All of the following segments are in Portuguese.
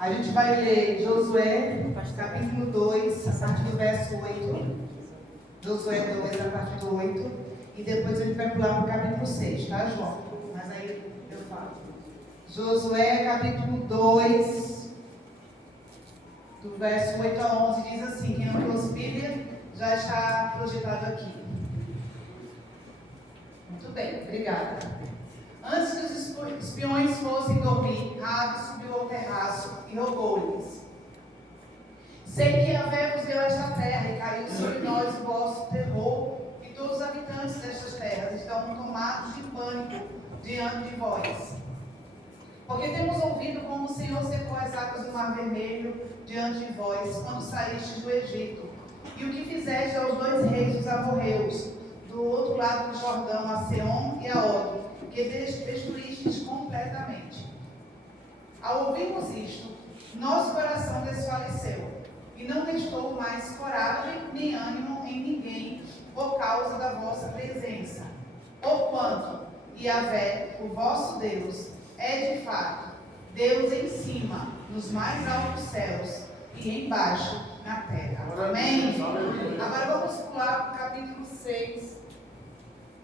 A gente vai ler Josué, capítulo 2, a partir do verso 8. Josué 2, a partir do 8. E depois a gente vai pular para o capítulo 6, tá, João? Mas aí eu falo. Josué, capítulo 2, do verso 8 a 11, diz assim: quem não trouxe Bíblia já está projetado aqui. Muito bem, obrigada. Antes que os espiões fossem dormir, Raabe subiu ao terraço e rogou-lhes: sei que Yahvé vos deu esta terra e caiu sobre nós o vosso terror, e todos os habitantes destas terras estão tomados de pânico diante de vós. Porque temos ouvido como o Senhor secou as águas do Mar Vermelho diante de vós, quando saístes do Egito, e o que fizeste aos dois reis dos amorreus, do outro lado do Jordão, a Seom e a Og, que destruístes completamente. Ao ouvirmos isto, nosso coração desfaleceu, e não restou mais coragem nem ânimo em ninguém por causa da vossa presença. Porquanto Yahvé, o vosso Deus, é de fato Deus em cima, nos mais altos céus, e embaixo na terra. Amém? Agora vamos pular para o capítulo 6,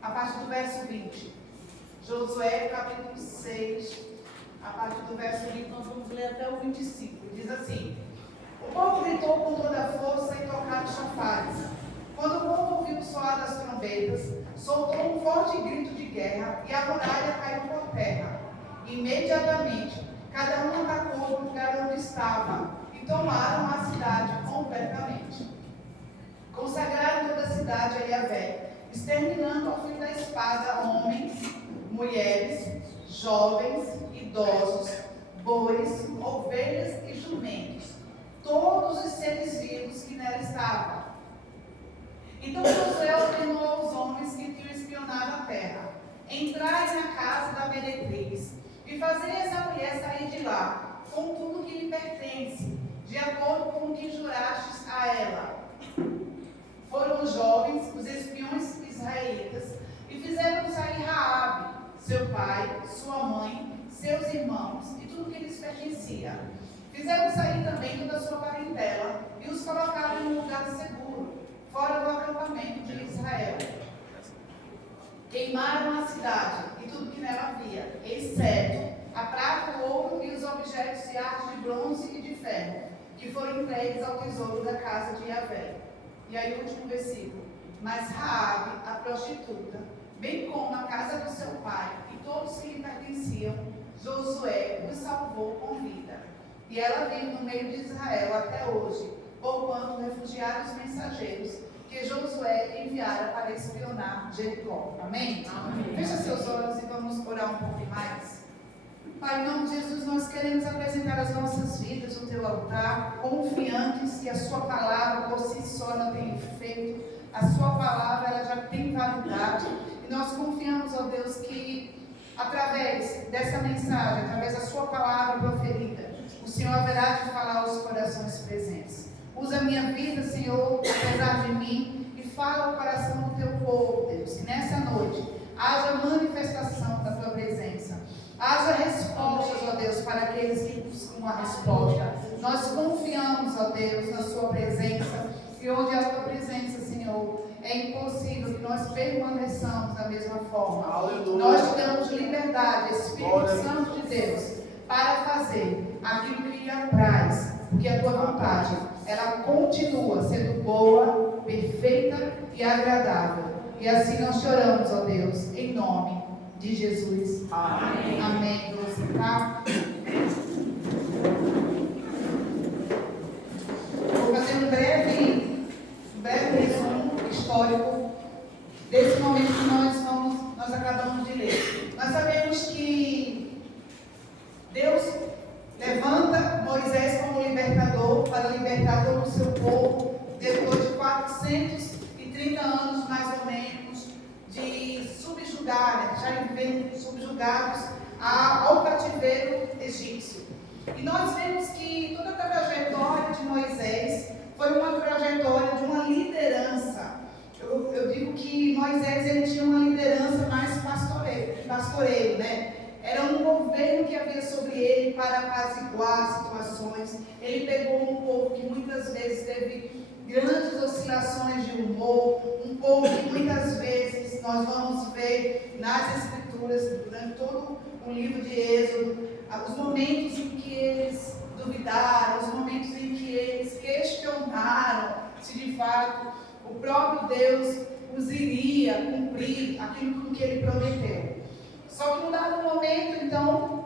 a partir do verso 20. Josué, capítulo 6, a partir do verso 20, nós vamos ler até o 25. Diz assim: o povo gritou com toda a força e tocaram chafares. Quando o povo ouviu o soar das trombetas, soltou um forte grito de guerra e a muralha caiu por terra. Imediatamente, cada um atacou o lugar onde estava e tomaram a cidade completamente. Consagraram toda a cidade a Yahvé, exterminando ao fim da espada homens, mulheres, jovens, idosos, bois, ovelhas e jumentos, todos os seres vivos que nela estavam. Então Josué ordenou aos homens que tinham espionado a terra: entrai na casa da meretriz e fazei essa mulher sair de lá, com tudo que lhe pertence, de acordo com o que jurastes a ela. Foram os jovens, os espiões israelitas, e fizeram sair Raabe, seu pai, sua mãe, seus irmãos e tudo que lhes pertencia. Fizeram sair também toda a sua parentela e os colocaram em um lugar seguro, fora do acampamento de Israel. Queimaram a cidade e tudo que nela havia, exceto a prata, o ouro e os objetos de arte de bronze e de ferro, que foram entregues ao tesouro da casa de Yahvé. E aí o último versículo: mas Raabe, a prostituta, bem como a casa do seu pai e todos que lhe pertenciam, Josué os salvou com vida. E ela vive no meio de Israel até hoje, poupando refugiados mensageiros que Josué enviara para espionar Jericó. Amém? Amém? Fecha seus olhos e vamos orar um pouco mais. Pai, em nome de Jesus, nós queremos apresentar as nossas vidas no teu altar, confiantes que a sua palavra por si só não tem efeito. A sua palavra ela já tem validade. E nós confiamos, ó Deus, que através dessa mensagem, através da sua palavra proferida, o Senhor haverá de falar aos corações presentes. Usa a minha vida, Senhor, apesar de mim, e fala ao coração do teu povo, Deus. Que nessa noite haja manifestação da tua presença. Haja respostas, ó Deus, para aqueles que buscam a resposta. Nós confiamos, ó Deus, na sua presença. E onde a tua presença, Senhor, é impossível que nós permaneçamos da mesma forma. Aleluia. Nós te damos liberdade, Espírito Santo de Deus, para fazer aquilo que lhe apraz, porque a tua vontade, ela continua sendo boa, perfeita e agradável. E assim nós te oramos, ó Deus, em nome de Jesus. Amém. Amém. Vou sentar. Vou fazer um breve resumo histórico desse momento que nós acabamos de ler. Nós sabemos que Deus levanta Moisés como libertador para libertar todo o seu povo depois de 430 anos mais ou menos de subjugar, já vêm subjugados ao cativeiro egípcio. E nós vemos que toda a trajetória de Moisés foi uma trajetória de uma liderança. Eu digo que Moisés ele tinha uma liderança mais pastoreiro, né? Era um governo que havia sobre ele para apaziguar situações. Ele pegou um povo que muitas vezes teve grandes oscilações de humor, um povo que muitas vezes nós vamos ver nas Escrituras, durante todo o livro de Êxodo, os momentos em que eles duvidaram, os momentos em que eles questionaram se de fato o próprio Deus os iria cumprir aquilo que ele prometeu. Só que num dado momento, então,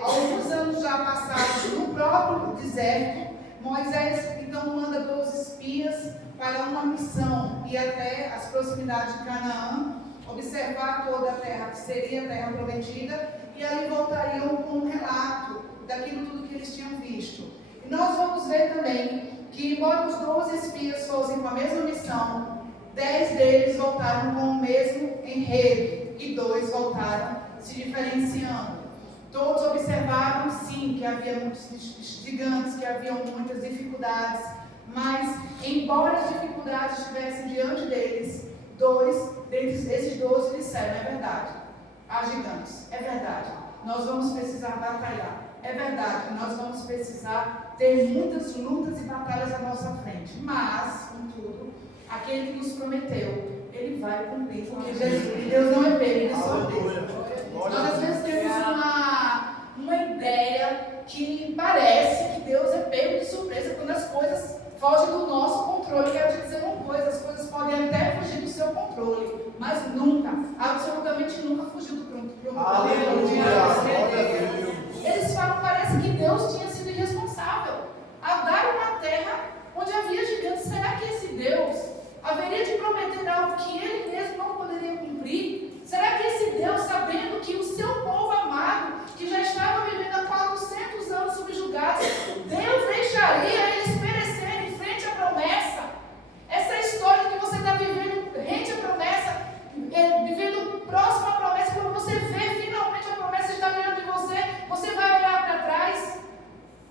alguns anos já passados no próprio deserto, Moisés então manda 12 espias para uma missão, ir até as proximidades de Canaã, observar toda a terra, que seria a terra prometida, e ali voltariam com um relato daquilo tudo que eles tinham visto. E nós vamos ver também que, embora os 12 espias fossem com a mesma missão, 10 deles voltaram com o mesmo enredo e 2 voltaram se diferenciando. Todos observaram, sim, que havia muitos gigantes, que haviam muitas dificuldades, mas, embora as dificuldades estivessem diante deles, 2 dentre esses 12 disseram: é verdade, há gigantes, é verdade, nós vamos precisar batalhar, é verdade, nós vamos precisar ter muitas lutas e batalhas à nossa frente, mas, contudo, aquele que nos prometeu, ele vai cumprir, porque Deus não é pego de surpresa. Nós às vezes temos uma ideia que parece que Deus é pego de surpresa quando as coisas fogem do nosso controle. Quero te dizer uma coisa: as coisas podem até fugir do seu controle, mas nunca, absolutamente nunca fugiu do controle de Deus. Eles falam, parece que Deus tinha sido irresponsável a dar uma terra onde havia gigantes. Será que esse Deus haveria de prometer algo que ele mesmo não poderia cumprir? Será que esse Deus, sabendo que o seu povo amado, que já estava vivendo há 400 anos subjugados, Deus deixaria eles perecerem em frente à promessa? Essa história que você está vivendo rente à promessa, vivendo próximo à promessa, quando você vê finalmente a promessa está diante de você, você vai olhar para trás.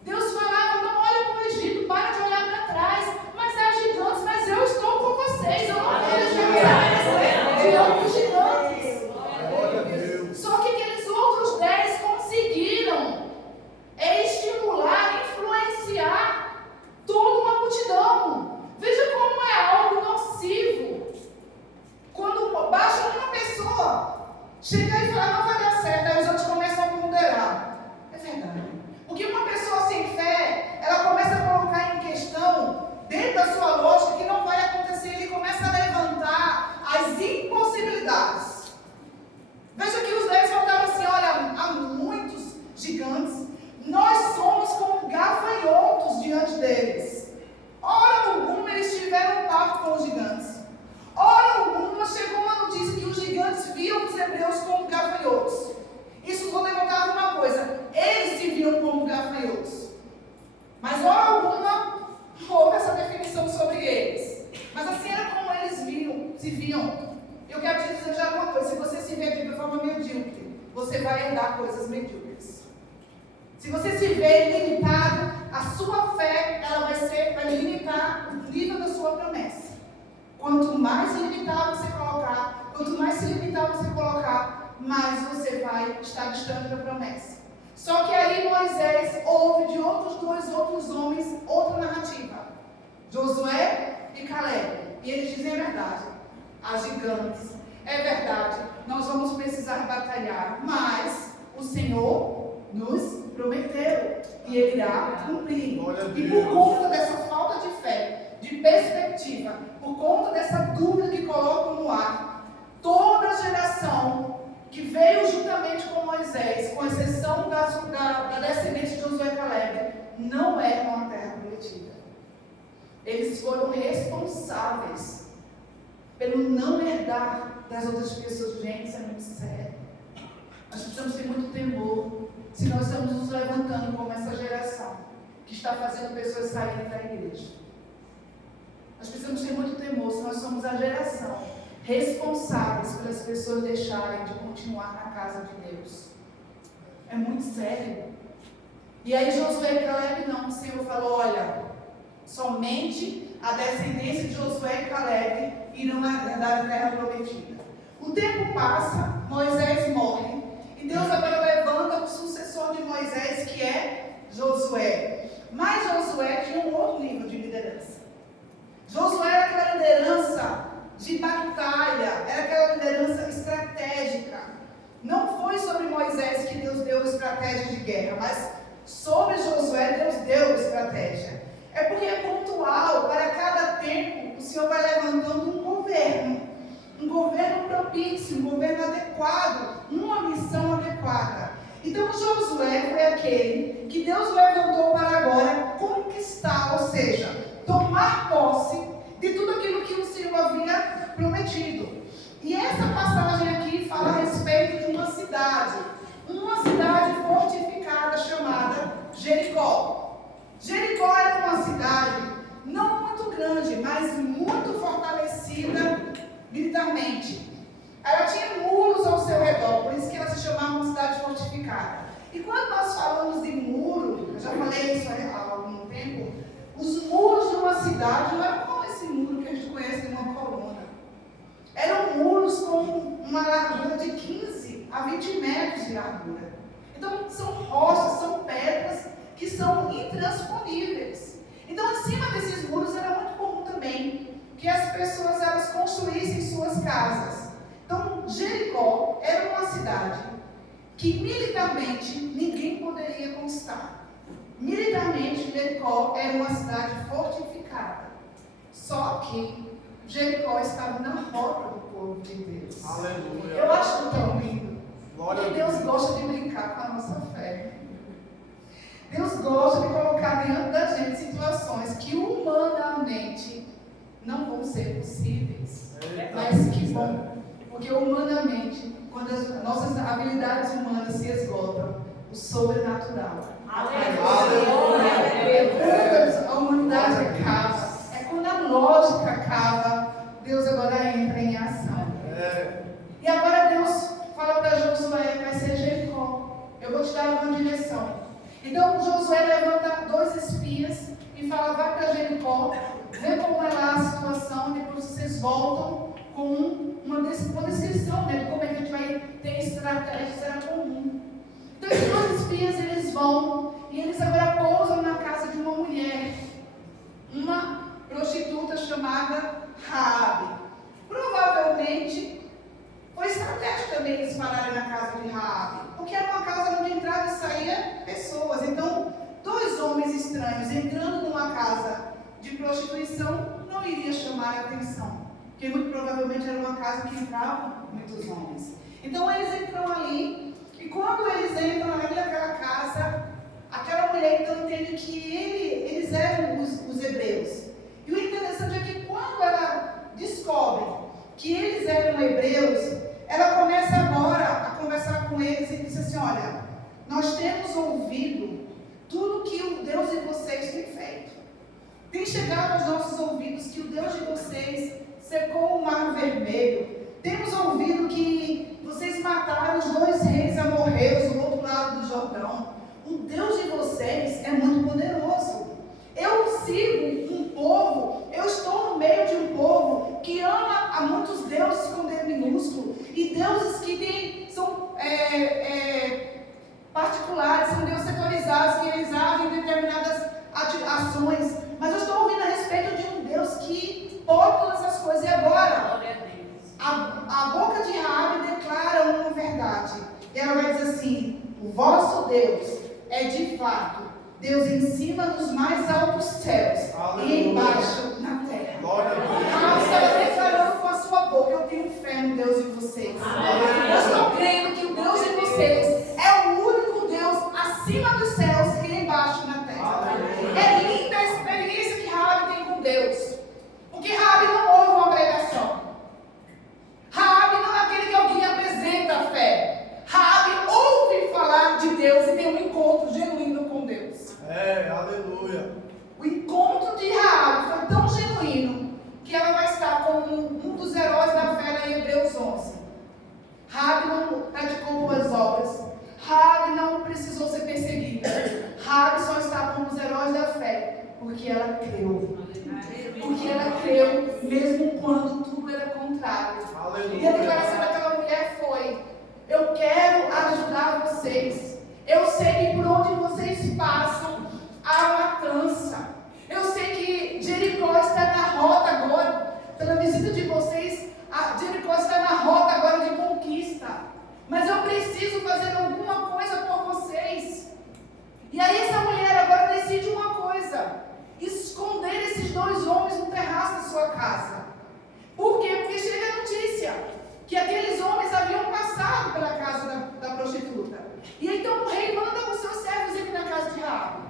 Deus falava: não olha para o Egito, para de olhar para trás, mas há gigantes, mas eu estou com vocês, eu não vou deixar diante dos gigantes. Só que aqueles outros 10 conseguiram estimular, influenciar toda uma multidão. Veja como é algo nocivo quando basta uma pessoa chegar e falar: não vai dar certo, aí os outros começam a ponderar. É verdade. Porque uma pessoa sem fé, ela começa a colocar em questão, dentro da sua lógica, que não vai acontecer. Ele começa a levantar as impossibilidades. Veja que os 10 voltaram assim: olha, há muitos gigantes, nós somos como gafanhotos diante deles. Hora alguma eles tiveram pacto com os gigantes. Hora alguma chegou uma notícia que os gigantes viam os hebreus como gafanhotos. Isso vou levantar uma coisa: eles se viam como gafanhotos, mas hora alguma houve essa definição sobre eles. Mas assim era como eles se viam. Eu quero te dizer já uma coisa: se você se vê de forma medíocre, você vai herdar coisas medíocres. Se você se vê limitado, a sua fé ela vai limitar o nível da sua promessa. Quanto mais limitado você colocar, quanto mais se limitar você colocar, mais você vai estar distante da promessa. Só que aí Moisés ouve de dois outros homens outra narrativa: Josué e Caleb. E eles dizem: é verdade, há gigantes, é verdade, nós vamos precisar batalhar, mas o Senhor nos prometeu e Ele irá cumprir. E por conta dessa falta de fé, de perspectiva, por conta dessa dúvida que colocam no ar, toda a geração que veio juntamente com Moisés, com exceção da descendência de Josué e Caleb, não herdam a terra prometida. Eles foram responsáveis pelo não herdar das outras pessoas. Gente, isso é muito sério. Nós precisamos ter muito temor se nós estamos nos levantando como essa geração que está fazendo pessoas saírem da igreja. Nós precisamos ter muito temor se nós somos a geração responsáveis pelas pessoas deixarem de continuar na casa de Deus. É muito sério. E aí Josué e Caleb não. O Senhor falou: olha, somente a descendência de Josué e Caleb irão herdar a terra prometida. O tempo passa, Moisés morre, e Deus agora levanta o de Moisés, que é Josué. Mas Josué tinha um outro nível de liderança. Josué era aquela liderança de batalha, era aquela liderança estratégica. Não foi sobre Moisés que Deus deu estratégia de guerra, mas sobre Josué Deus deu estratégia. É porque é pontual, para cada tempo o Senhor vai levantando um governo propício, um governo adequado, uma missão adequada. Então Josué foi aquele que Deus levantou para agora conquistar, ou seja, tomar posse de tudo aquilo que o Senhor havia prometido. E essa passagem aqui fala a respeito de uma cidade fortificada chamada Jericó. Jericó era uma cidade não muito grande, mas muito fortalecida militarmente. Ela tinha muros ao seu redor, por isso que ela se chamava uma cidade fortificada. E quando nós falamos de muro, eu já falei isso há algum tempo, os muros de uma cidade não eram como esse muro que a gente conhece de uma coluna. Eram muros com uma largura de 15 a 20 metros de largura. Então são rochas, são pedras que são intransponíveis. Então em cima desses muros era muito comum também que as pessoas elas construíssem suas casas. Então Jericó era uma cidade que militarmente ninguém poderia conquistar. Militarmente Jericó era uma cidade fortificada. Só que Jericó estava na rota do povo de Deus. Aleluia. Eu acho tão lindo. Glória Porque Deus gosta de brincar com a nossa fé. Deus gosta de colocar diante da gente situações que humanamente não vão ser possíveis. Mas que bom. Porque humanamente, quando as nossas habilidades humanas se esgotam, o sobrenatural. Aleluia. Quando a humanidade acaba, é quando a lógica acaba, Deus agora entra em ação. E agora Deus fala para Josué, vai ser Jericó. Eu vou te dar uma direção. Então Josué levanta 2 espias e fala, vai para Jericó, vê como é lá a situação, depois vocês voltam com uma descrição, né, de como é que a gente vai ter estratégia, será comum. Então os 2 espias, eles vão, e eles agora pousam na casa de uma mulher, uma prostituta chamada Raabe. Provavelmente, foi estratégico também eles pararem na casa de Raabe, porque era uma casa onde entrava e saía pessoas. Então, 2 homens estranhos entrando numa casa de prostituição não iria chamar a atenção, porque muito provavelmente era uma casa que entravam muitos homens. Então eles entram ali, e quando eles entram ali naquela casa, aquela mulher então entende que eles eram os hebreus. E o interessante é que quando ela descobre que eles eram hebreus, ela começa agora a conversar com eles e diz assim, olha, nós temos ouvido tudo que o Deus de vocês tem feito. Tem chegado aos nossos ouvidos que o Deus de vocês secou o mar vermelho. Temos ouvido que vocês mataram os 2 reis amorreus do outro lado do Jordão. O Deus de vocês é muito poderoso. Eu sigo um povo, eu estou no meio de um povo que ama a muitos deuses com D minúsculo e deuses que são particulares, são deuses setorizados, que eles agem determinadas ações. Mas eu estou ouvindo a respeito de um Deus que pode todas as coisas. E agora, a boca de Raabe declara uma verdade. E ela vai dizer assim, o vosso Deus é de fato Deus em cima dos mais altos céus. Aleluia. E embaixo na terra. Raabe estava declarando com a sua boca, eu tenho fé no Deus de vocês. Eu estou crendo que o Deus de vocês é o único Deus acima dos céus e embaixo na terra. É linda a experiência que Raabe tem com Deus. Porque Raabe não ouve uma pregação. Raabe não é aquele que alguém apresenta a fé. Raabe ouve falar de Deus e tem um encontro genuíno com Deus. Aleluia. O encontro de Raabe foi tão genuíno que ela vai estar como um dos heróis da fé em Hebreus 11. Raabe não praticou boas obras. Raabe não precisou ser perseguida. Raabe só está como os heróis da fé porque ela creu. Porque ela creu mesmo quando tudo era contrário. Aleluia. E a declaração daquela mulher foi: eu quero ajudar vocês. Eu sei que por onde vocês passam, há matança. Eu sei que Jericó está na rota agora, pela visita de vocês, Jericó está na rota agora de conquista. Mas eu preciso fazer alguma coisa por vocês. E aí essa mulher agora decide uma coisa: esconder esses 2 homens no terraço da sua casa. Por quê? Porque chega a notícia que aqueles homens haviam passado pela casa da prostituta. E então o rei manda os seus servos ir na casa de Raabe.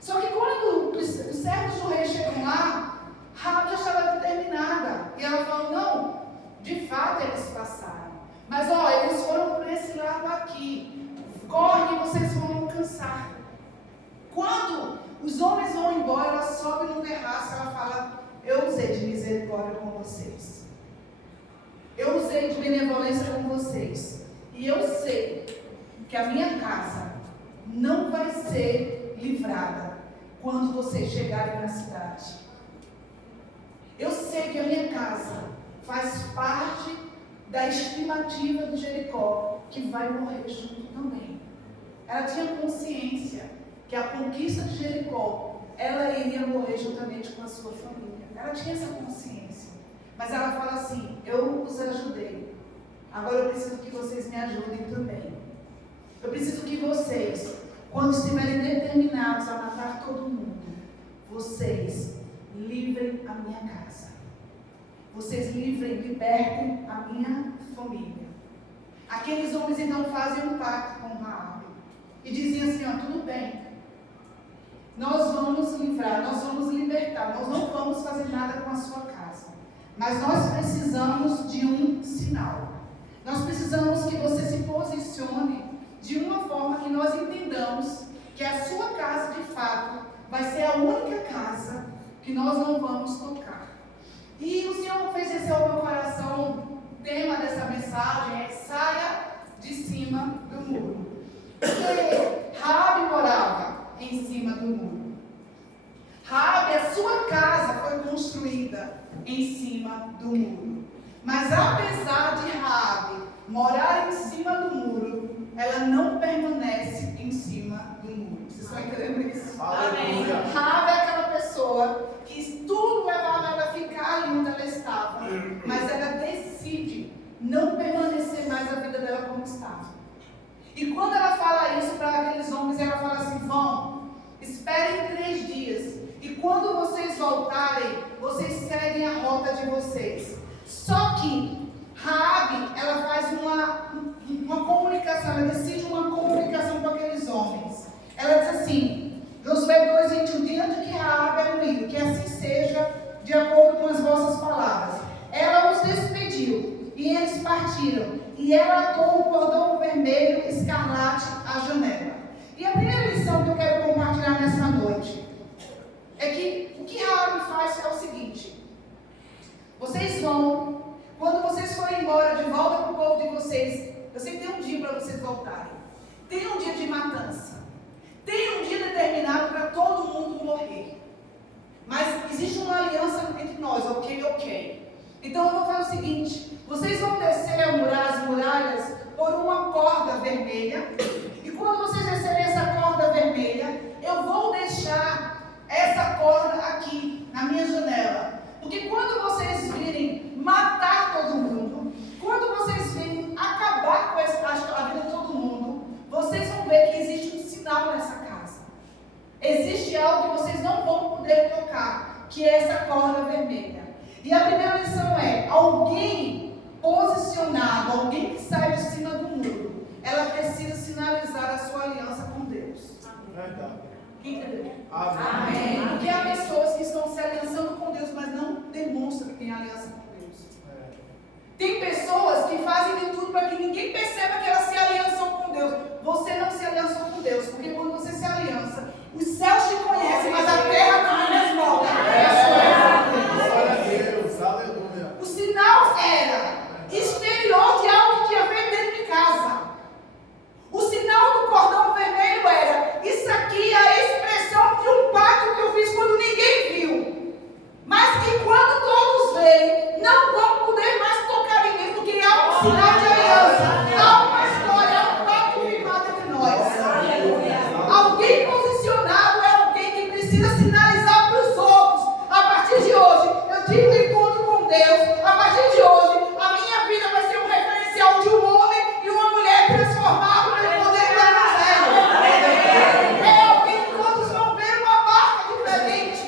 Só que quando os servos do rei chegam lá, Raabe já estava determinada. E ela falou: não, de fato eles passaram. Mas eles foram por esse lado aqui. Corre que vocês vão alcançar. Quando os homens vão embora, ela sobe no terraço, ela fala: eu usei de misericórdia com vocês. Eu usei de benevolência com vocês. E eu sei que a minha casa não vai ser livrada quando vocês chegarem na cidade. Eu sei que a minha casa faz parte da estimativa de Jericó, que vai morrer junto também. Ela tinha consciência que a conquista de Jericó, ela iria morrer juntamente com a sua família. Ela tinha essa consciência. Mas ela fala assim: eu os ajudei. Agora eu preciso que vocês me ajudem também. Eu preciso que vocês, quando estiverem determinados a matar todo mundo, vocês livrem a minha casa. Vocês libertem a minha família. Aqueles homens então fazem um pacto com Raabe e diziam assim: tudo bem, nós vamos livrar, nós vamos libertar, nós não vamos fazer nada com a sua casa, mas nós precisamos de um sinal. Nós precisamos que você se posicione de uma forma que nós entendamos que a sua casa de fato vai ser a única casa que nós não vamos tocar. E o Senhor fez esse ao meu coração. O tema dessa mensagem é: saia de cima do muro. Porque Raabe morava em cima do muro. Raabe, a sua casa foi construída em cima do muro. Mas apesar de Raabe morar em cima do muro, ela não permanece em cima do muro. Vocês estão entendendo isso? Amém. Raabe é aquela pessoa que tudo levava ela a ficar ali onde ela estava, mas ela decide não permanecer mais a vida dela como estava. E quando ela fala isso para aqueles homens, ela fala assim: vão, esperem 3 dias, e quando vocês voltarem, vocês seguem a rota de vocês. Só que Raabe, ela faz uma comunicação, ela decide uma comunicação com aqueles homens. Ela diz assim: Josué 2:21, diante que Raabe é unido, que assim seja, de acordo com as vossas palavras. Ela os despediu, e eles partiram, e ela atou o cordão vermelho escarlate à janela. E a primeira lição que eu quero compartilhar nessa noite é que o que Raabe faz é o seguinte: vocês vão, quando vocês forem embora de volta para o povo de vocês, eu sei que tem um dia para vocês voltarem, tem um dia de matança, tem um dia determinado para todo mundo morrer, mas existe uma aliança entre nós, ok? Então eu vou fazer o seguinte: vocês vão descer as muralhas por uma corda vermelha, e quando vocês descerem essa corda vermelha, eu vou deixar essa corda aqui na minha janela, porque quando vocês virem matar todo mundo, quando vocês virem acabar com a vida de todo mundo, vocês vão ver que existe um sinal nessa casa. Existe algo que vocês não vão poder tocar, que é essa corda vermelha. E a primeira lição é: alguém posicionado, alguém que sai de cima do muro, ela precisa sinalizar a sua aliança com Deus. Entendeu? Amém. Porque há pessoas que estão se aliançando com Deus, mas não demonstram que tem aliança com Deus. Tem pessoas que fazem de tudo para que ninguém perceba que elas se aliançam com Deus. Você não se aliançou com Deus, porque quando você se aliança, os céus te conhecem, mas a terra não é resvolta. Glória a Deus, aleluia. O sinal era exterior de algo que tinha feito dentro de casa. O sinal do cordão vermelho era: isso aqui é a expressão de um pacto que eu fiz quando ninguém viu, mas que quando todos verem, não vão poder mais tocar em mim, porque há um sinal de aliança, há uma história, há um pacto firmado entre nós. precisa sinalizar para os outros. A partir de hoje, eu tive um encontro com Deus. A partir de hoje, a minha vida vai ser um referencial de um homem e uma mulher transformados pelo poder do Evangelho. É alguém que todos vão ver uma marca diferente.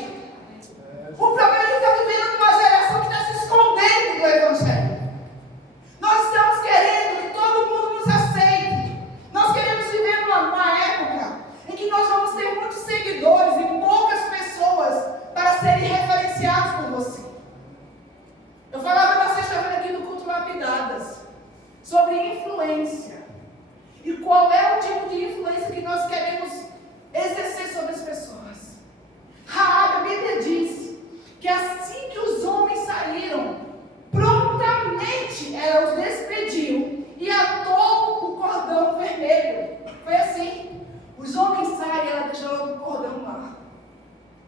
O problema é que está vivendo numa geração que está se escondendo do Evangelho. Nós estamos querendo que todo mundo nos aceite. Nós queremos viver numa época em que nós vamos ter muitos seguidores e poucas pessoas para serem referenciados por você. Eu falava na sexta-feira aqui no culto Lapidadas sobre influência. E qual é o tipo de influência que nós queremos exercer sobre as pessoas. Raabe, a Bíblia diz que assim que os homens saíram, prontamente ela os despediu e atou o cordão vermelho. Foi assim. Os homens saem e ela deixa logo o cordão lá.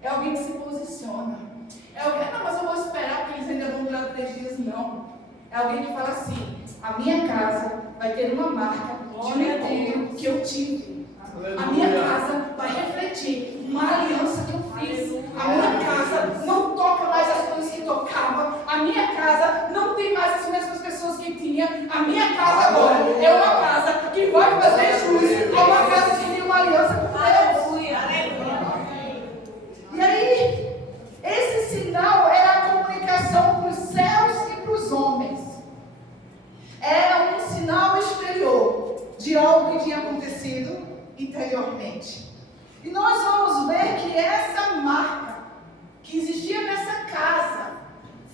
É alguém que se posiciona. É alguém, não, mas eu vou esperar que eles ainda vão durar 3 dias. Não. É alguém que fala assim, a minha casa vai ter uma marca de um encontro que eu tive. A minha casa vai refletir uma aliança que eu fiz. A minha casa não toca mais as coisas que tocava. A minha casa não tem mais as mesmas pessoas que tinha. A minha casa agora é uma casa que vai fazer jus. É uma casa que tem uma aliança com Deus. E aí, esse sinal era a comunicação para os céus e para os homens. Era um sinal exterior de algo que tinha acontecido interiormente. E nós vamos ver que essa marca que existia nessa casa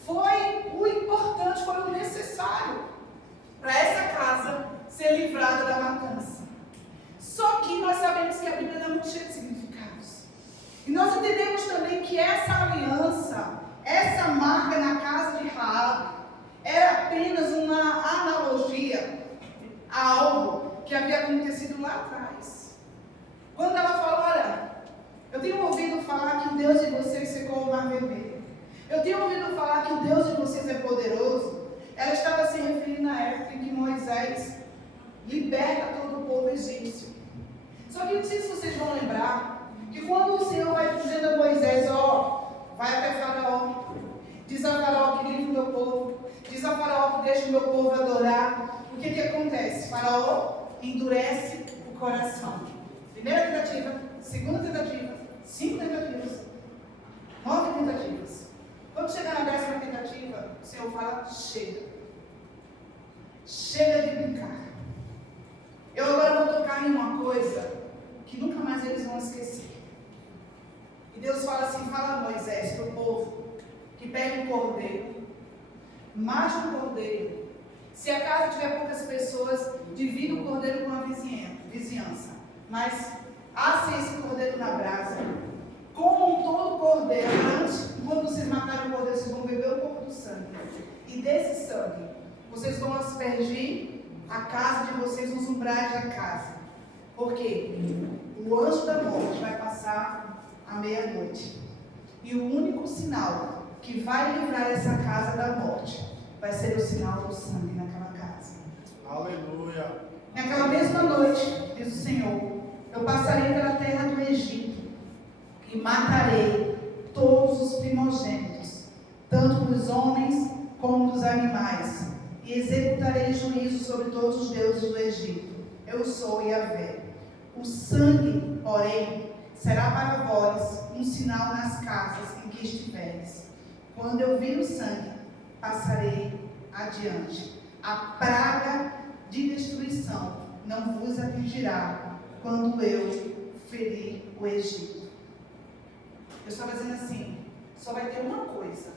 foi o importante, foi o necessário para essa casa ser livrada da matança. Só que nós sabemos que a Bíblia é muito cheia de significados. E nós entendemos também que essa aliança, essa marca na casa de Raabe, era apenas uma analogia a algo que havia acontecido lá atrás. Quando ela falou, olha, eu tenho ouvido falar que o Deus de vocês secou o mar vermelho. Eu tenho ouvido falar que o Deus de vocês é poderoso. Ela estava se referindo à época em que Moisés liberta todo o povo egípcio. Só que não sei se vocês vão lembrar que quando o Senhor vai dizendo a Moisés, vai até Faraó, diz a Faraó que livre o meu povo, diz a Faraó que deixa o meu povo adorar, o que acontece? Faraó endurece o coração. Primeira tentativa, segunda tentativa, 5 tentativas, 9 tentativas. Quando chegar na 10ª tentativa, o Senhor fala, chega. Chega de brincar. Eu agora vou tocar em uma coisa que nunca mais eles vão esquecer. E Deus fala assim, fala a Moisés, para o povo, que pegue um cordeiro, mate um cordeiro. Se a casa tiver poucas pessoas, divida o cordeiro com a vizinhança. Mas assem esse cordeiro na brasa. Comam todo o cordeiro. Antes, quando vocês matarem o cordeiro, vocês vão beber um pouco do sangue. E desse sangue, vocês vão aspergir a casa de vocês nos umbrais da casa. Porque o anjo da morte vai passar à meia-noite. E o único sinal que vai livrar essa casa da morte vai ser o sinal do sangue naquela casa. Aleluia. Naquela mesma noite, diz o Senhor, eu passarei pela terra do Egito e matarei todos os primogênitos, tanto dos homens como dos animais, e executarei juízo sobre todos os deuses do Egito. Eu sou Yahvé. O sangue, porém, será para vós um sinal nas casas em que estiveres. Quando eu vir o sangue, passarei adiante. A praga de destruição não vos atingirá quando eu ferir o Egito. Eu estava dizendo assim, só vai ter uma coisa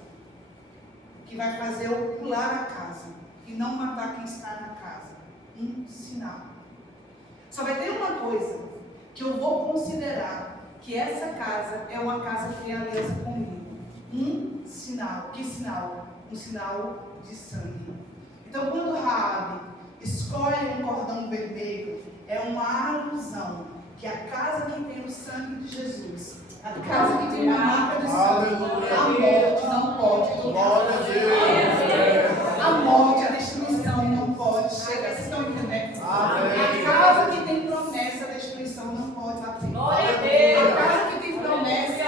que vai fazer eu pular a casa e não matar quem está na casa. Um sinal. Só vai ter uma coisa que eu vou considerar que essa casa é uma casa que tem aliança comigo. Um sinal. Que sinal? Um sinal de sangue. Então, quando Raabe escolhe um cordão vermelho, é uma alusão que a casa que tem o sangue de Jesus, a casa que tem a marca de sangue, a morte não pode tocar. A morte, a destruição não pode chegar. Vocês estão entendendo? A casa que tem promessa, a destruição não pode bater. A casa que tem promessa,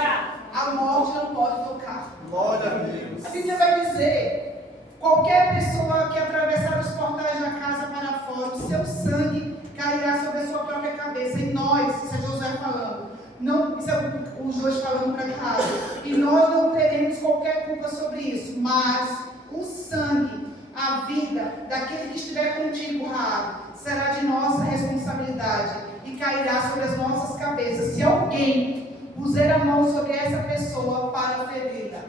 voltando para casa. E nós não teremos qualquer culpa sobre isso. Mas o sangue, a vida daquele que estiver contigo, Raabe, será de nossa responsabilidade e cairá sobre as nossas cabeças. Se alguém puser a mão sobre essa pessoa para feri-la,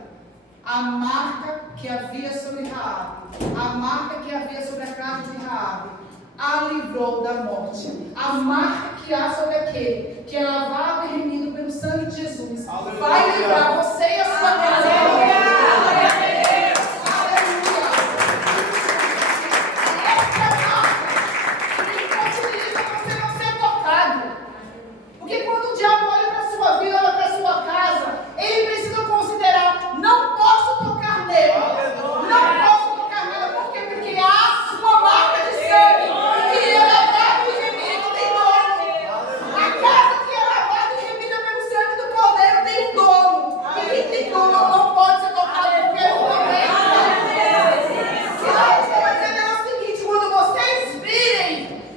a marca que havia sobre Raabe, a marca que havia sobre a casa de Raabe, a livrou da morte. A marca que há sobre aquele que é lavado e remido pelo sangue de Jesus, Aleluia, vai livrar você e a sua casa. Aleluia. Porque quando o diabo olha para a sua vida, olha para a sua casa, ele precisa considerar: não posso tocar nele, não posso tocar nela. Por quê? Porque há uma marca de sangue que é lavado e remido, tem dono. A casa que é lavada e remida pelo sangue do Cordeiro tem um dono. E quem tem dono não pode ser tocado por qualquer um também. Se nós estamos dizendo o seguinte: quando vocês virem,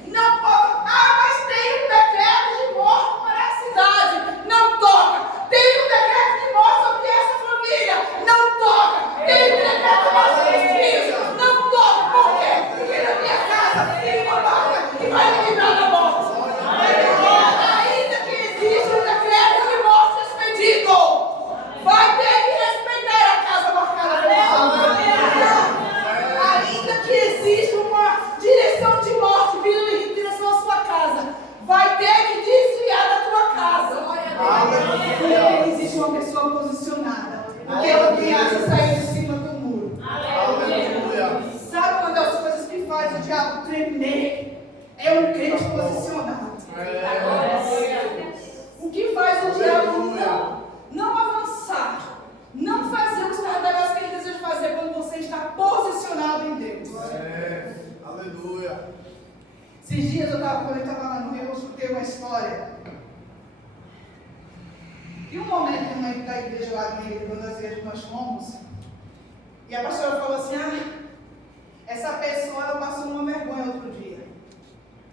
não pode. Mas tem um decreto de morte para a cidade, não toca. Tem um decreto de morte sobre essa família, não toca. Tem um decreto de morte sobre os filhos, não toca. Por quê? Porque na minha casa tem uma marca que vai me livrar da morte. Ainda que exista um decreto de morte expedido, vai ter que respeitar a casa marcada pela morte. Ainda que exista uma direção de morte vindo em direção à sua casa, vai ter que desviar da tua casa. Porque existe uma pessoa posicionada. Porque ela tem asa sair de cima do muro. Aleluia. Sabe uma das coisas que faz o diabo tremer? É um crente posicionado. O que faz o diabo não avançar, não fazer o estardalhaço que ele deseja fazer quando você está posicionado em Deus. Aleluia. Esses dias quando eu estava lá no Rio, eu escutei uma história. E um momento da igreja lá no Rio, quando as igrejas nós fomos, e a pastora falou assim: essa pessoa ela passou uma vergonha outro dia.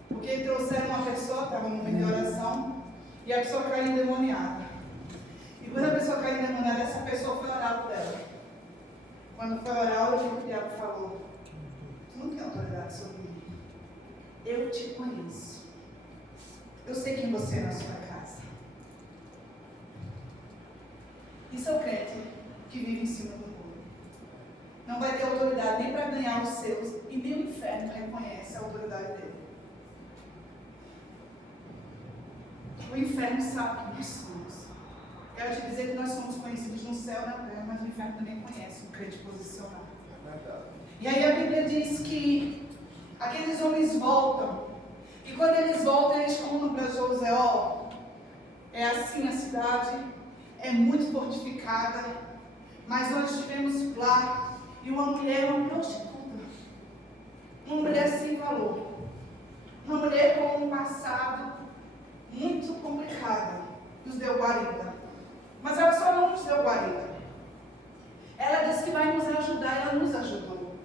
Porque trouxeram uma pessoa, estava no meio de oração, e a pessoa caiu endemoniada. E quando a pessoa caiu endemoniada, essa pessoa foi orar por ela. Quando foi orar, o diabo falou: tu não tem autoridade sobre mim. Eu te conheço. Eu sei quem você é na sua casa. Isso é o crente que vive em cima do muro. Não vai ter autoridade nem para ganhar os seus, e nem o inferno reconhece a autoridade dele. O inferno sabe que nós somos. Quero te dizer que nós somos conhecidos no céu e na terra, mas o inferno também conhece o crente posicionado. E aí a Bíblia diz que aqueles homens voltam. E quando eles voltam, eles contam para Josué: é assim a cidade, é muito fortificada, mas nós estivemos lá e uma mulher, uma prostituta, uma mulher sem valor, uma mulher com um passado muito complicado, nos deu guarida. Mas ela só não nos deu guarida. Ela disse que vai nos ajudar, ela nos ajudou.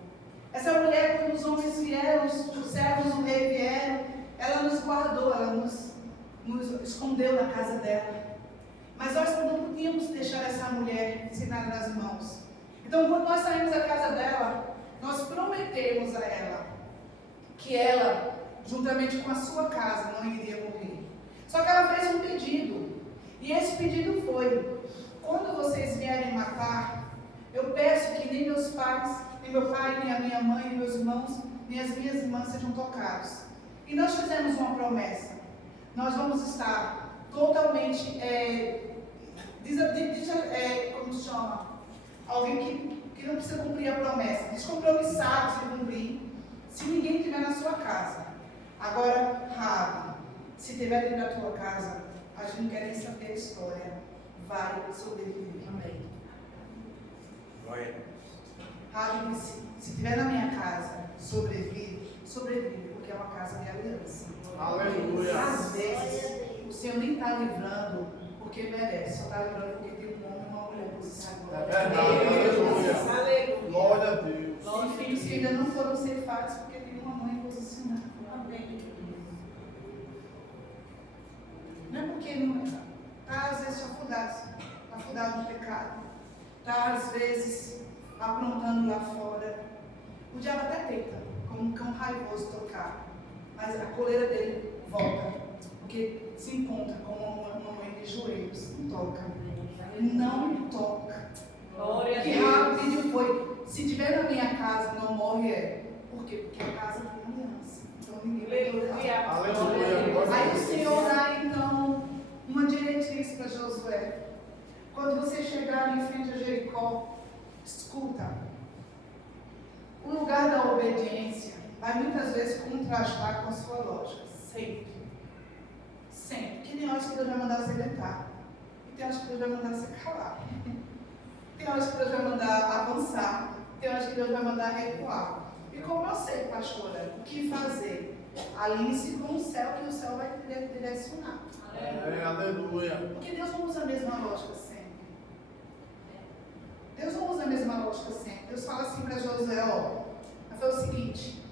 Essa mulher, quando os homens vieram, os servos do rei vieram, ela nos guardou, ela nos escondeu na casa dela. Mas nós não podíamos deixar essa mulher ensinada nas mãos. Então, quando nós saímos da casa dela, nós prometemos a ela que ela, juntamente com a sua casa, não iria morrer. Só que ela fez um pedido. E esse pedido foi: quando vocês vierem matar, eu peço que nem meus pais, nem meu pai, nem a minha mãe, nem meus irmãos, nem as minhas irmãs sejam tocados. E nós fizemos uma promessa. Nós vamos estar totalmente, como se chama? Alguém que não precisa cumprir a promessa, descompromissados em cumprir, se ninguém estiver na sua casa. Agora, Raabe, se estiver dentro da tua casa, a gente não quer nem saber a história, vai sobreviver. Amém. Raabe disse: se estiver na minha casa, sobrevive, porque é uma casa de aliança. Aleluia. Às vezes, o Senhor nem está livrando porque merece, só está livrando porque tem um homem e uma mulher posicionada. É verdade. Aleluia. Glória a Deus. E filhos que ainda não foram ceifados porque tem uma mãe posicionada. Amém. Não é porque não está, às vezes, afundado. Está afundado no pecado, está às vezes aprontando lá fora. O diabo até tenta, como um cão raivoso, tocar, mas a coleira dele volta, porque se encontra com uma mãe de joelhos. Não toca. Não toca. Que rápido foi. Se tiver na minha casa, não morre, Por quê? Porque a casa tem aliança. Então ninguém vai tocar. Aleluia. Aí o Senhor dá então uma diretriz para Josué. Quando você chegar em frente a Jericó, escuta. O lugar da obediência vai muitas vezes contrastar com a sua lógica. Sempre. Sempre. Que tem horas que Deus vai mandar você deitar. E tem horas que Deus vai mandar você calar. Tem horas que Deus vai mandar avançar. Tem horas que Deus vai mandar recuar. E como eu sei, pastora, o que fazer? Alinhe-se com o céu, que o céu vai te direcionar. Aleluia. Porque Deus não usa a mesma lógica sempre. Deus não usa a mesma lógica sempre. Deus fala assim para Josué, vai fazer o seguinte,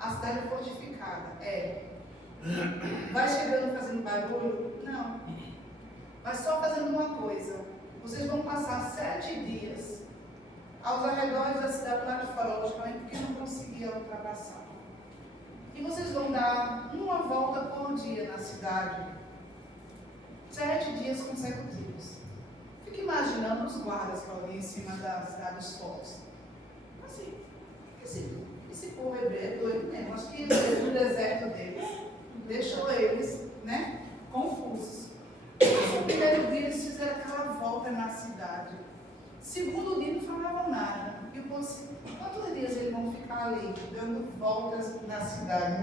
a cidade é fortificada. Vai chegando fazendo barulho? Não. Vai só fazendo uma coisa. Vocês vão passar 7 dias aos arredores da cidade lá de fora, logicamente, porque não conseguiam ultrapassar. E vocês vão dar uma volta por dia na cidade. 7 dias consecutivos. Fica imaginando os guardas que ali em cima da cidade dos fortes. Assim, esse povo hebreu é doido mesmo. Acho que o deserto deles deixou eles, confusos. No primeiro dia eles fizeram aquela volta na cidade. Segundo dia não falavam nada. E o povo assim, quantos dias eles vão ficar ali, dando voltas na cidade,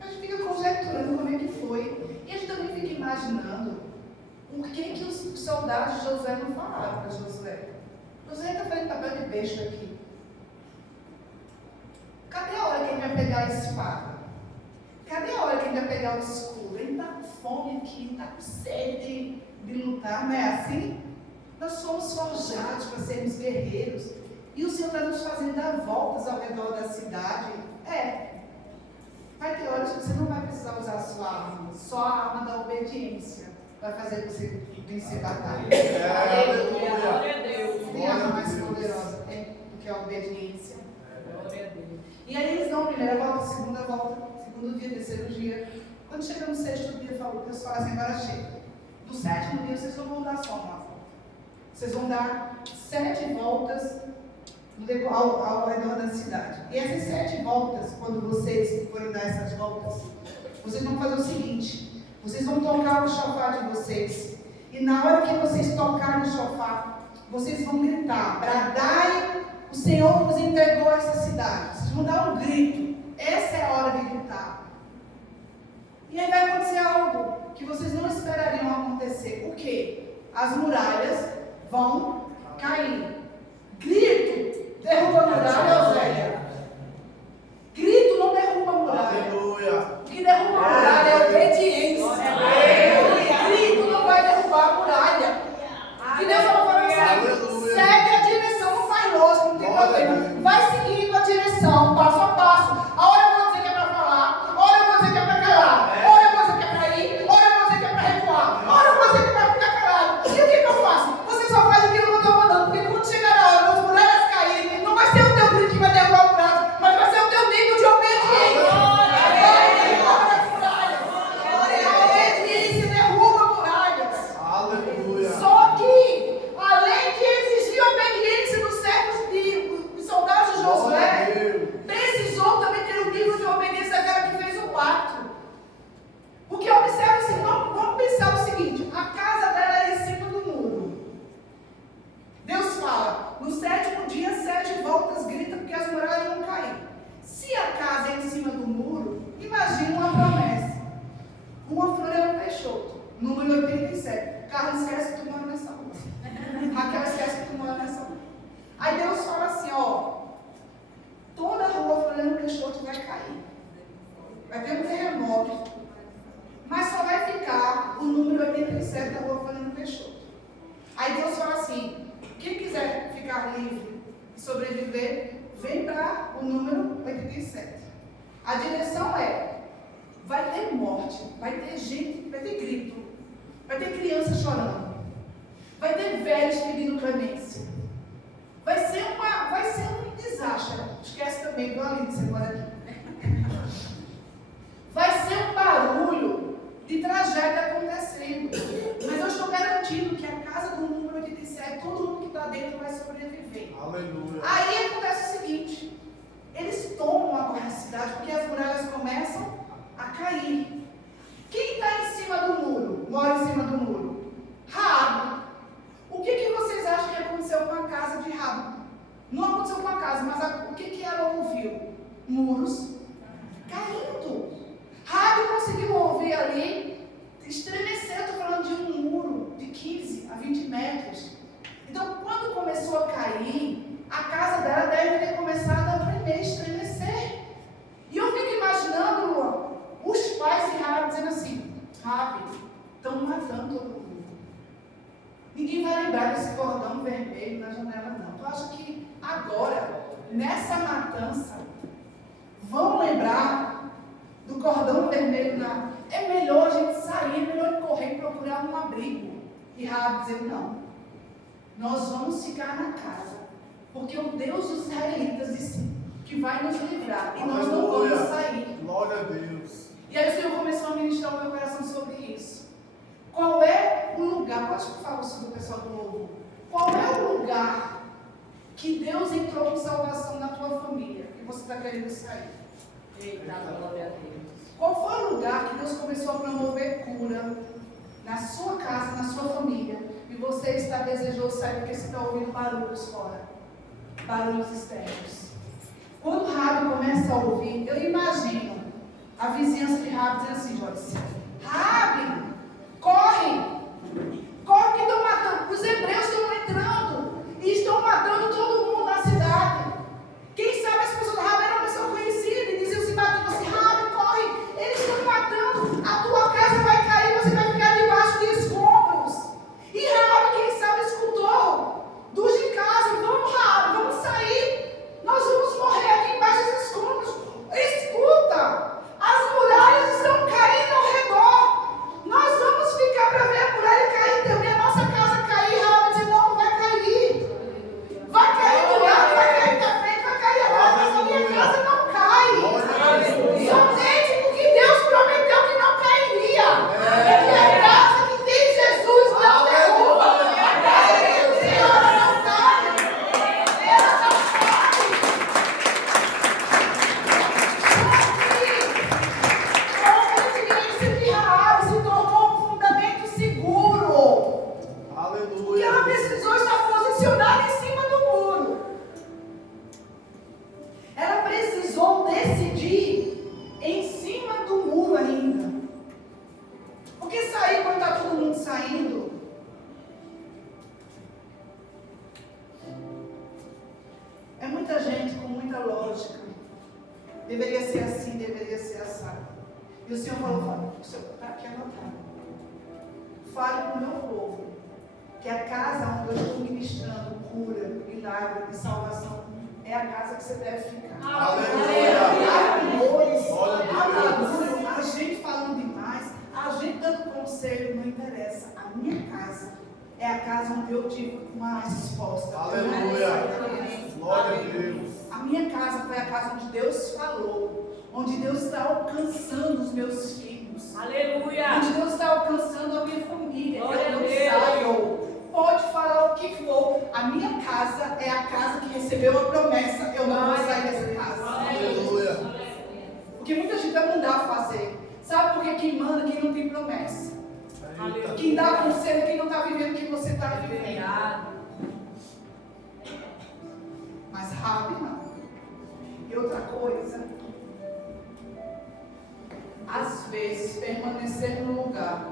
A gente fica conjecturando como é que foi. E a gente também fica imaginando por que os soldados de Josué não falaram para Josué. Josué está fazendo papel de besta aqui. Cadê a hora que ele vai pegar a espada? Cadê a hora que ele vai pegar o escudo? Ele está com fome aqui, está com sede de lutar, não é assim? Nós somos forjados para sermos guerreiros. E o Senhor está nos fazendo dar voltas ao redor da cidade. Vai ter horas que você não vai precisar usar a sua arma. Só a arma da obediência vai fazer você vencer batalha. Aleluia. Glória a Deus. Não tem arma mais poderosa do que a obediência. E aí eles dão a primeira volta, a segunda volta, segundo dia, terceiro dia. Quando chega no sexto dia, Deus fala assim, agora chega. Do 7º dia, vocês não vão dar só uma volta. Vocês vão dar 7 voltas ao redor da cidade. E essas 7 voltas, quando vocês forem dar essas voltas, vocês vão fazer o seguinte, vocês vão tocar o chofar de vocês. E na hora que vocês tocarem o chofar, vocês vão gritar, bradai, o Senhor vos entregou essa cidade. Vocês vão dar um grito. Essa é a hora de gritar. E aí vai acontecer algo que vocês não esperariam acontecer. O quê? As muralhas vão cair. Grito derruba a muralha, Oséia. Grito não derruba a muralha. Aleluia. O que derruba a muralha é obediência. Grito não vai derrubar a muralha. Que Deus vai falar assim, segue a direção, não faz lógica, não tem problema. Vai seguindo a direção, passo a passo. A hora eu vou dizer que é para falar, a hora eu vou dizer que é para calar, a hora eu vou dizer que é para ir, a hora eu vou dizer que é para recuar, a hora eu vou dizer que é para ficar calado. E o que eu faço? Você só faz aquilo que eu estou mandando, porque quando chegar na hora, as muralhas caírem, não vai ser o teu grito que vai derrubar o muralha, mas vai ser o teu nível de obediência. A obediência derruba muralhas. Aleluia. Só que, além de exigir obediência dos servos dos soldados de Josué, precisou também ter um nível de obediência daquela que fez o pacto. Porque observa assim, vamos pensar o seguinte, a casa dela era em cima do muro. Deus fala, no 7º dia, 7 voltas, grita, porque as muralhas vão cair. Se a casa é em cima do muro, imagina uma promessa. Uma Floriano Peixoto, número 87. Carlos esquece que tu mora nessa rua. Raquel esquece que tu mora nessa rua. Aí Deus fala assim, toda a rua Floriano Peixoto vai cair. Vai ter um terremoto. Mas só vai ficar o número 87 da rua Floriano Peixoto. Aí Deus fala assim, quem quiser ficar livre e sobreviver, vem para o número 87. A direção vai ter morte, vai ter gente, vai ter grito, vai ter criança chorando, Vai ter velhos pedindo clemência. Vai ser um desastre. Esquece também do Aline, você mora aqui. Vai ser um barulho de tragédia acontecendo. Mas eu estou garantindo que a casa do número 87, todo mundo que está dentro vai sobreviver. Aleluia. Aí acontece o seguinte: eles tomam agora a cidade porque as muralhas começam a cair. Quem está em cima do muro? Mora em cima do muro? Raabe. O que vocês acham que aconteceu com a casa de Raabe? Não aconteceu com a casa, mas o que ela ouviu? Muros caindo. Raabe conseguiu ouvir ali, estremecer. Estou falando de um muro de 15 a 20 metros. Então, quando começou a cair, a casa dela deve ter começado a tremer, estremecer. E eu fico imaginando os pais de Raabe dizendo assim: Raabe, estão matando todo mundo. Ninguém vai lembrar desse cordão vermelho na janela, não. Tu acha que agora, nessa matança, vão lembrar do cordão vermelho na... É melhor a gente sair, é melhor correr e procurar um abrigo. E Raabe dizendo: não, nós vamos ficar na casa, porque o Deus dos israelitas disse que vai nos livrar, e nós não vamos sair. Glória a Deus. E aí o Senhor começou a ministrar o meu coração sobre isso. Qual é o lugar, pode falar sobre o pessoal do louvor, qual é o lugar que Deus entrou com salvação na tua família e você está querendo sair? Eita, glória a Deus. Qual foi o lugar que Deus começou a promover cura na sua casa, na sua família, e você está desejoso sair porque você está ouvindo barulhos fora, barulhos externos? Quando Raabe começa a ouvir, eu imagino a vizinhança de Raabe dizendo assim: Joyce, Raabe, corre! Corre que estão matando. Os hebreus estão entrando e estão matando todo mundo na cidade. Quem sabe as pessoas de Raabe eram uma pessoa conhecida e diziam assim, batendo assim: Raabe, corre! Eles estão matando. A tua casa vai cair, você vai ficar debaixo de escombros. E Raabe, quem sabe, escutou dos de casa: vamos, Raabe, vamos sair. Nós vamos morrer aqui embaixo dos escombros. Escuta! As muralhas estão caindo ao redor. Nós vamos ficar para ver a muralha cair também. A nossa casa cair. Raabe disse: não, vai cair. Vai cair do lado, vai cair da frente, vai cair atrás, mas a minha casa não cai. Somente porque Deus prometeu que não cairia. Porque a casa que tem Jesus não derruba. A casa que tem ela não cai. Ela não cai. A obediência de Raabe se tornou um fundamento seguro. E Aleluia. ela precisou estar posicionada em cima do muro. Ela precisou decidir em cima do muro ainda. Porque sair quando está todo mundo saindo, é muita gente com muita lógica. Deveria ser assim, deveria ser assado. E o Senhor falou: o Senhor está aqui anotado. Fale com o meu povo que a casa onde eu estou ministrando cura, milagre e salvação é a casa que você deve ficar. Aleluia. Amores, Glória a Deus. barulho, a gente falando demais, a gente dando conselho, não interessa. A minha casa é a casa onde eu tive uma resposta. Aleluia. Glória a Deus. A minha casa foi a casa onde Deus falou, onde Deus está alcançando os meus filhos. Aleluia. Onde Deus está alcançando a minha família. Glória Eu não a Deus. saio. Pode falar o que for. A minha casa é a casa que recebeu a promessa. Eu não vou sair dessa casa. Aleluia. Porque muita gente vai mandar fazer. Sabe por que quem manda, quem não tem promessa? Eita. Quem dá conselho, quem não está vivendo o que você está vivendo. Mas Raabe não. E outra coisa, às vezes permanecer no lugar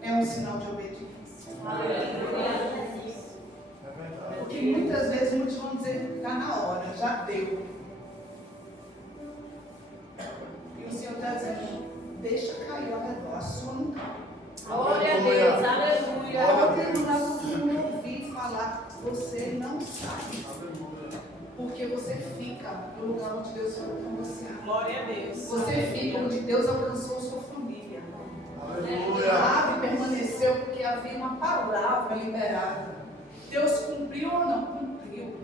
é um sinal de obediência. É verdade. Porque muitas vezes muitos vão dizer: está na hora, já deu. E o Senhor está dizendo: deixa cair ao redor, a sua não cai. Glória a Deus, aleluia. Pode não dar todo mundo ouvir falar: você não sai. Aleluia. Porque você fica no lugar onde Deus falou com você. Glória a Deus. Você fica onde Deus alcançou sua família. Aleluia. Raabe permaneceu porque havia uma palavra liberada. Deus cumpriu ou não cumpriu?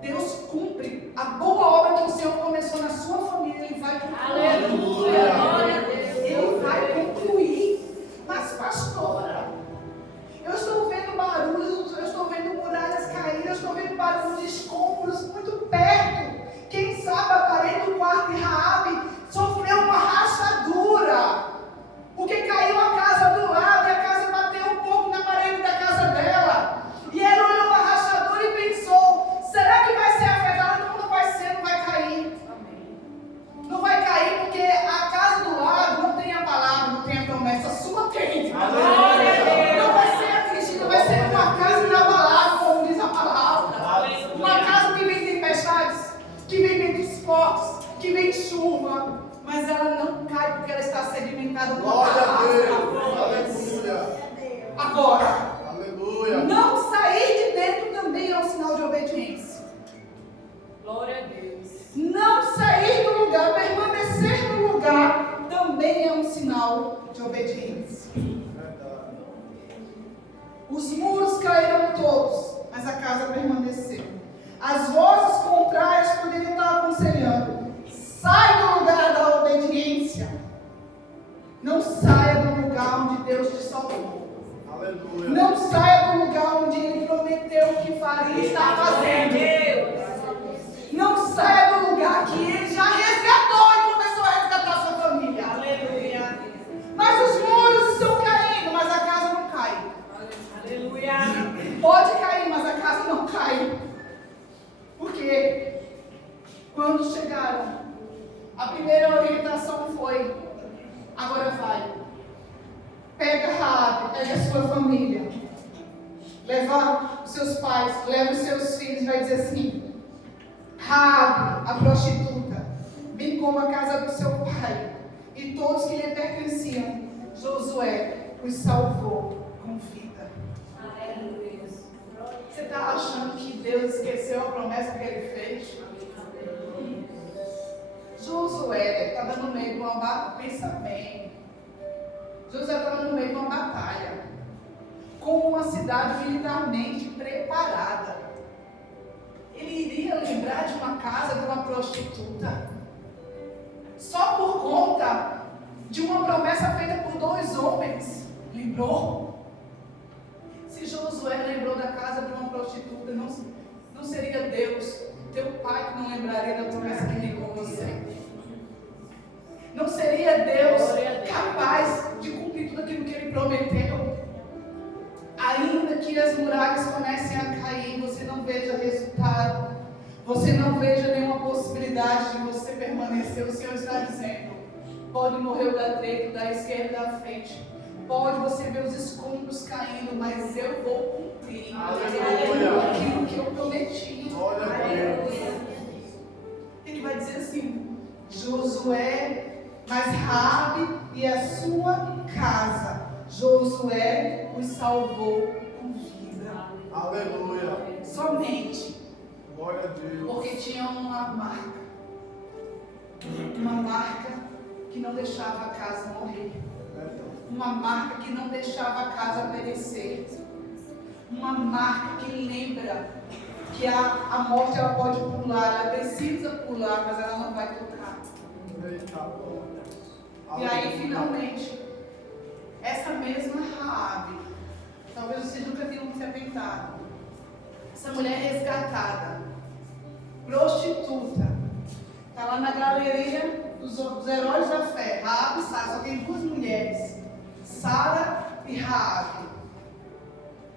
Deus cumpre a boa obra que o Senhor começou na sua família, Ele vai concluir. Aleluia, glória a Deus. Ele vai concluir. Mas, pastora, eu estou vendo barulhos, eu estou vendo muralhas cair, eu estou vendo barulhos de escombros muito perto. Quem sabe a parede do quarto de Raabe sofreu uma rachadura, porque caiu a casa do lado e a casa bateu um pouco na parede da casa dela. E ela olhou a rachadura e pensou: será que vai ser afetada? Não vai ser, não vai cair. Não vai cair porque a casa do lado não tem a palavra, não tem a promessa. A sua tem. Não vai ser atingida, vai ser uma casa inabalável, como diz a palavra. Uma casa que vem tempestades, que vem ventos fortes, que vem chuva, mas ela não cai porque ela está sedimentada com a Glória a palavra. Deus. Aleluia. Agora, Aleluia. não sair de dentro também é um sinal de obediência. Glória a Deus. Não sair do lugar, permanecer no lugar, também é um sinal de obediência. Verdade. Os muros caíram todos, mas a casa permaneceu. As vozes contrárias poderiam estar aconselhando: sai do lugar da obediência. Não saia do lugar onde Deus te salvou. Aleluia. Não saia do lugar onde Ele prometeu que faria e está fazendo. Não saia do lugar que Ele já resgatou e começou a resgatar a sua família. Aleluia. Mas os muros estão caindo, mas a casa não cai. Aleluia. Pode cair, mas a casa não cai. Por quê? Quando chegaram, a primeira orientação foi: agora vai. Pega Raabe, pega a sua família. Leva os seus pais, leva os seus filhos, vai dizer assim: Raabe, a prostituta, bem como a casa do seu pai, e todos que lhe pertenciam, Josué os salvou com vida. Aleluia. Você está achando que Deus esqueceu a promessa que Ele fez? Josué estava no meio de uma batalha, pensa bem. Josué estava no meio de uma batalha, com uma cidade militarmente preparada. Ele iria lembrar de uma casa de uma prostituta só por conta de uma promessa feita por 2 homens? Lembrou? Se Josué lembrou da casa de uma prostituta, não seria Deus, teu pai, que não lembraria da promessa que tem com você? Não seria Deus capaz de cumprir tudo aquilo que Ele prometeu? Ainda que as muralhas comecem a cair, você não veja resultado, você não veja nenhuma possibilidade de você permanecer, o Senhor está dizendo: pode morrer o da direita, da esquerda, da frente, pode você ver os escombros caindo, mas eu vou cumprir aquilo que eu prometi. Ele vai dizer assim: Josué, mas Raabe e a sua casa, Josué os salvou com vida. Aleluia. Somente Glória a Deus. porque tinha uma marca que não deixava a casa morrer, uma marca que não deixava a casa perecer, uma marca que lembra que a morte ela pode pular, ela precisa pular, mas ela não vai tocar. E aí finalmente essa mesma Raabe, talvez vocês nunca tenham se atentado, essa mulher resgatada, prostituta, está lá na galeria dos heróis da fé, Raabe e Sara, só tem 2 mulheres, Sara e Raabe.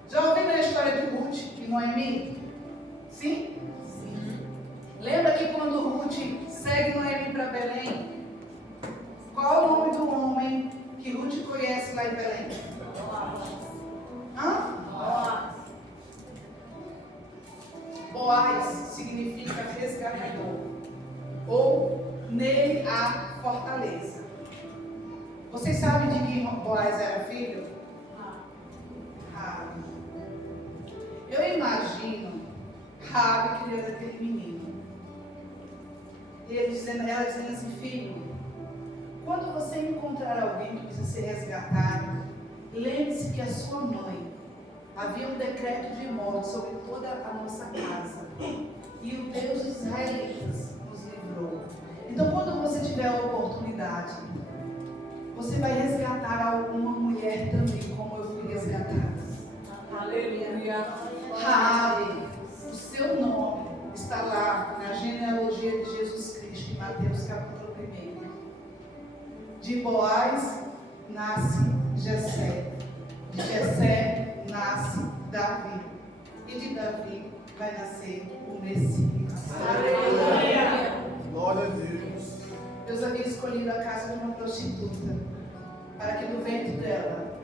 Já ouviram a história de Ruth e Noemi? Sim? Sim. Lembra que quando Ruth segue Noemi para Belém, qual é o nome do homem que Ruth conhece lá em Belém? Boaz significa resgatador, ou nele há fortaleza. Vocês sabem de quem Boaz era filho? Raabe. Eu imagino Raabe criando aquele menino. E ela dizendo assim: filho, quando você encontrar alguém que precisa ser resgatado, lembre-se que a sua mãe havia um decreto de morte sobre toda a nossa casa. E o Deus dos israelitas nos livrou. Então, quando você tiver a oportunidade, você vai resgatar alguma mulher também, como eu fui resgatada. Aleluia. Raabe, o seu nome está lá na genealogia de Jesus Cristo, em Mateus capítulo 1. De Boaz nasce Jessé. De Jessé nasce Davi. E de Davi vai nascer o Messias. Aleluia. Glória a Deus. Deus havia escolhido a casa de uma prostituta para que do ventre dela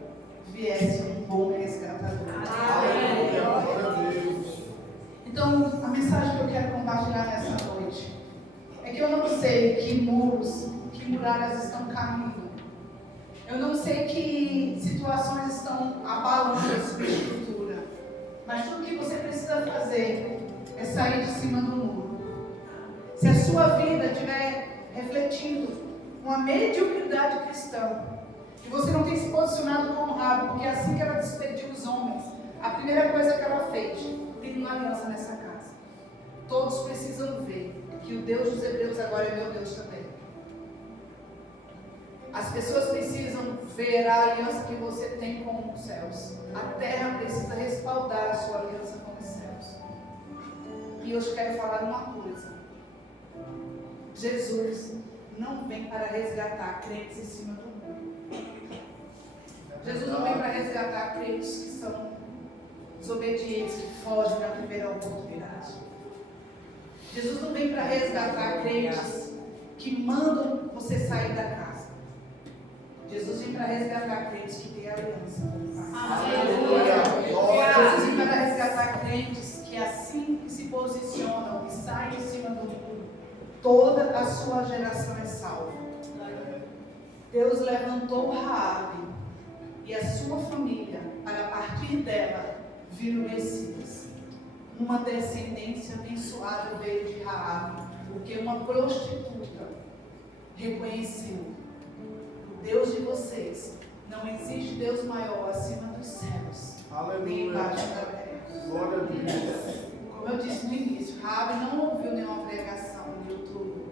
viesse um bom resgatador. Aleluia. Glória a Deus. Então, a mensagem que eu quero compartilhar nessa noite é que eu não sei que muros, que muralhas estão caindo. Eu não sei que situações estão abalando a sua estrutura. Mas tudo que você precisa fazer é sair de cima do muro. Se a sua vida estiver refletindo uma mediocridade cristã, e você não tem se posicionado como Raabe, porque assim que ela despediu os homens, a primeira coisa que ela fez, tem uma aliança nessa casa. Todos precisam ver que o Deus dos Hebreus agora é meu Deus também. As pessoas precisam ver a aliança que você tem com os céus. A terra precisa respaldar a sua aliança com os céus. E hoje eu quero falar uma coisa. Jesus não vem para resgatar crentes em cima do mundo. Jesus não vem para resgatar crentes que são desobedientes, que fogem da primeira oportunidade. Jesus não vem para resgatar crentes que mandam você sair da casa. Jesus vem para resgatar crentes que têm aliança com o Pai. Aleluia. Jesus vem para resgatar crentes que assim que se posicionam e saem em cima do mundo, toda a sua geração é salva. Deus levantou Raabe e a sua família para a partir dela vir o Messias. Uma descendência abençoada veio de Raabe, porque uma prostituta reconheceu: o Deus de vocês, não existe Deus maior acima dos céus, nem embaixo da terra. Glória a Deus. Como eu disse no início, Raabe não ouviu nenhuma pregação no YouTube.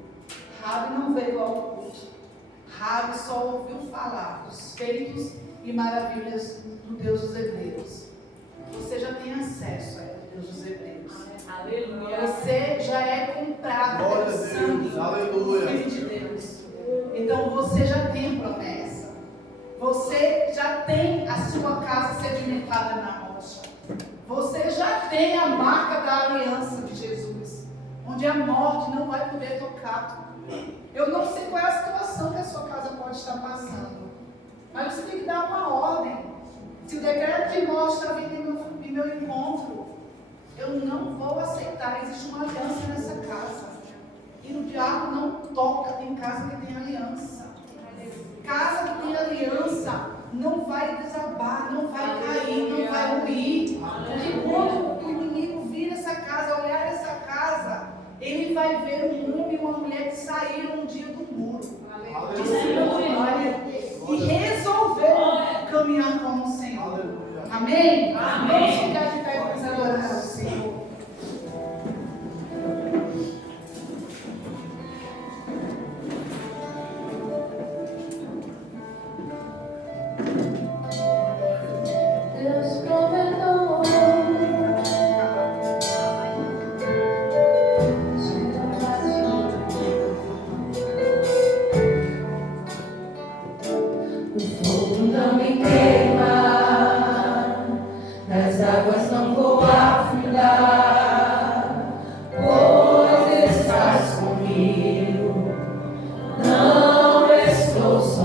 Raabe não veio ao culto. Raabe só ouviu falar dos feitos e maravilhas do Deus dos Hebreus. Você já tem acesso a Deus dos Hebreus. Aleluia. Você já é comprado Glória pelo a Deus. sangue Aleluia. do Filho de Deus. Então você já tem promessa. Você já tem a sua casa sedimentada na rocha. Você já tem a marca da aliança de Jesus, onde a morte não vai poder tocar. Eu não sei qual é a situação que a sua casa pode estar passando, mas você tem que dar uma ordem. Se o decreto de morte está vindo em meu encontro, eu não vou aceitar. Existe uma aliança nessa casa. E o diabo não toca em casa que tem aliança. Casa que tem aliança não vai desabar, não vai cair, não vai ruir. Porque quando o inimigo vir essa casa, olhar essa casa, ele vai ver um homem e uma mulher que saíram um dia do muro, de cima do muro, e resolveram caminhar com o Senhor. Aleluia. Amém? Amém. Vamos ficar de pé para nos adorar ao Senhor. Deus prometeu, o fogo não me queima, nas águas não